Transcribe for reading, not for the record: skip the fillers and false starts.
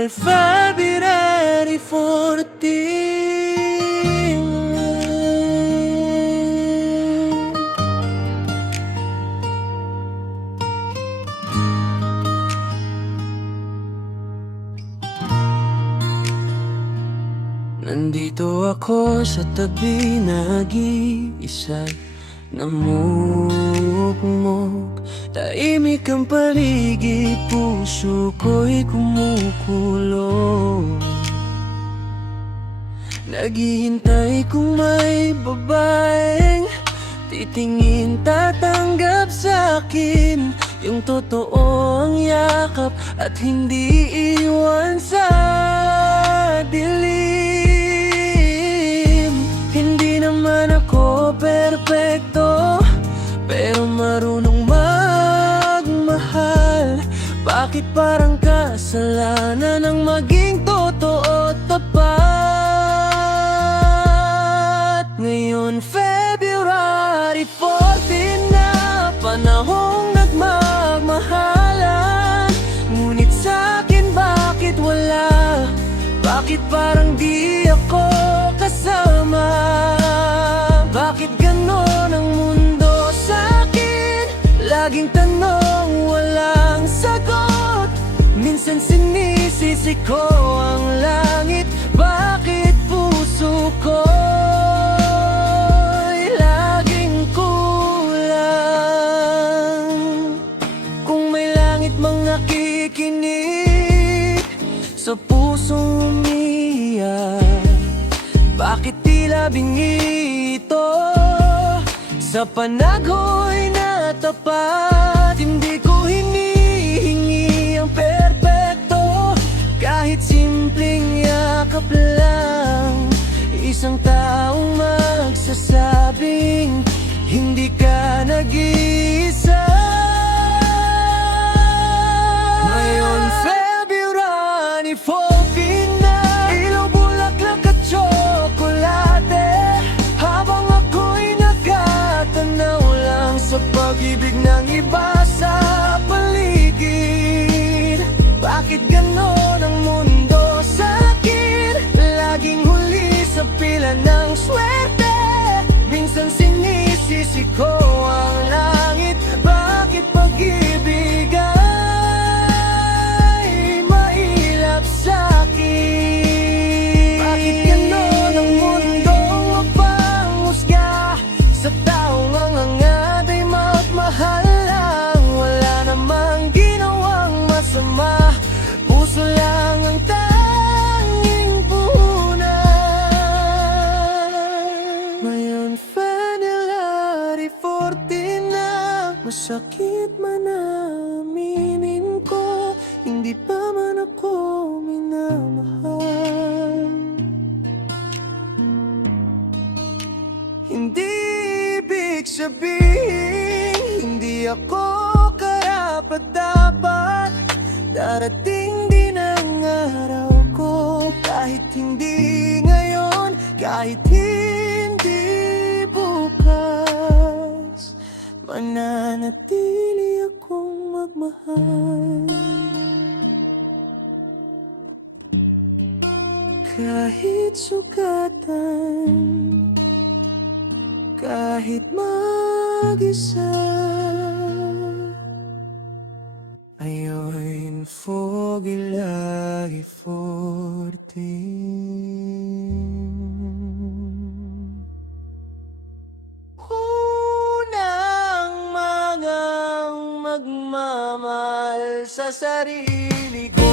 al February 14. Nandito ako sa tabi, nag-iisa'y namumukmok. Tahimik ang paligid, puso ko'y kumukulong. Naghihintay kung may babaeng titingin, tatanggap sa'kin yung totoo ang yakap at hindi iwan sa dilim. Hindi naman ako perpekto, pero marunong magmahal. Bakit parang kasalanan ang maging totoo tapat? Ngayon February 14 na, panahong nagmamahalan. Ngunit sa'kin bakit wala? Bakit parang di ako kasama? Bakit ganon ang mundo sa'kin? Laging tanong, walang sagot. Minsan sinisisi ko ang langit. Bakit puso ko'y laging kulang? Kung may langit mga kikinig sa pusong umiiyak, bakit tila bingi ito sa panaghoy na tapat? Hindi ko hinihingi ang perpekto, kahit simpleng yakap lang. Isang taong magsasabing hindi ka nag-iisa. Ngayon February 14 na, ilaw, bulaklak at tsokolate. Habang ako'y nakatanaw lang sa pag-ibig ng iba sa paligid. Bakit ganon ang mundo sa'kin? Laging huli sa pila ng swerte. Minsan sinisisi ko ang langit. Bakit pag-ibig ay mailap sa'kin? Bakit ganon ang mundong mapangusga sa taong angangad ay magmahal lang? Wala namang ginawang masama, puso lang ang tanging puhunan. Ngayon February 14 na, masakit man aminin ko, hindi pa man ako minamahal. Hindi ibig sabihin hindi ako karapat-dapat. Darating din ang araw ko, kahit hindi ngayon, kahit hindi bukas, mananatili akong magmahal. Kahit sugatan, kahit mag-isa. Ayo'y foggy lagi 14. Unang mga magmamahal sa sarili ko.